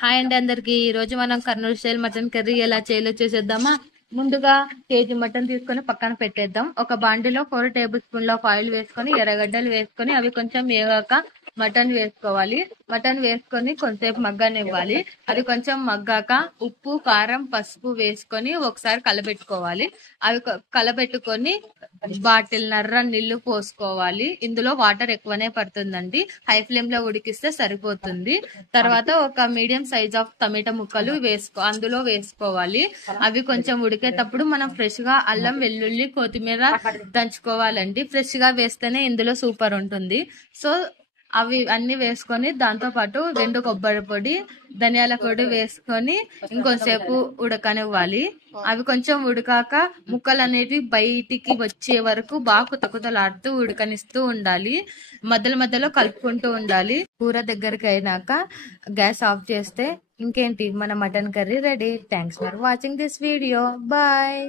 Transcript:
Hi అండి అందరికి. ఈ రోజు మనం కర్నూలు స్టైల్ మటన్ కర్రీ ఎలా చేయాలో చూసేద్దామా. ముందుగా కేజీ మటన్ తీసుకొని పక్కన పెట్టేద్దాం. ఒక బాండిలో 4 టేబుల్ స్పూన్ల ఆయిల్ వేసుకొని ఎర్రగడ్డలు వేసుకొని అవి కొంచెం వేగాక మటన్ వేసుకోవాలి. మటన్ వేసుకొని కొంచెంసేపు మగ్గనివ్వాలి. అది కొంచెం మగ్గాక ఉప్పు, కారం, పసుపు వేసుకొని ఒకసారి కలబెట్టుకోవాలి. అవి కలబెట్టుకొని బాటిల్నర్ర నీళ్లు పోసుకోవాలి. ఇందులో వాటర్ ఎక్కువనే పడుతుందండి. హై ఫ్లేమ్ లో ఉడికిస్తే సరిపోతుంది. తర్వాత ఒక మీడియం సైజ్ ఆఫ్ టమాటా ముక్కలు అందులో వేసుకోవాలి. అవి కొంచెం ఉడికేటప్పుడు మనం ఫ్రెష్ గా అల్లం, వెల్లుల్లి, కొత్తిమీర దంచుకోవాలండి. ఫ్రెష్ గా వేస్తేనే ఇందులో సూపర్ ఉంటుంది. సో అవి అన్ని వేసుకొని దాంతో పాటు 2 కొబ్బరి పొడి, ధనియాల పొడి వేసుకొని ఇంకొంచెంసేపు ఉడకనివ్వాలి. అవి కొంచెం ఉడికాక ముక్కలు అనేవి బయటికి వచ్చే వరకు బాగా కుతకుతలాడుతూ ఉడకనిస్తూ ఉండాలి. మధ్యలో కలుపుకుంటూ ఉండాలి. కూర దగ్గరికి అయినాక గ్యాస్ ఆఫ్ చేస్తే ఇంకేంటి, మన mutton curry ready. Thanks for watching this video. Bye.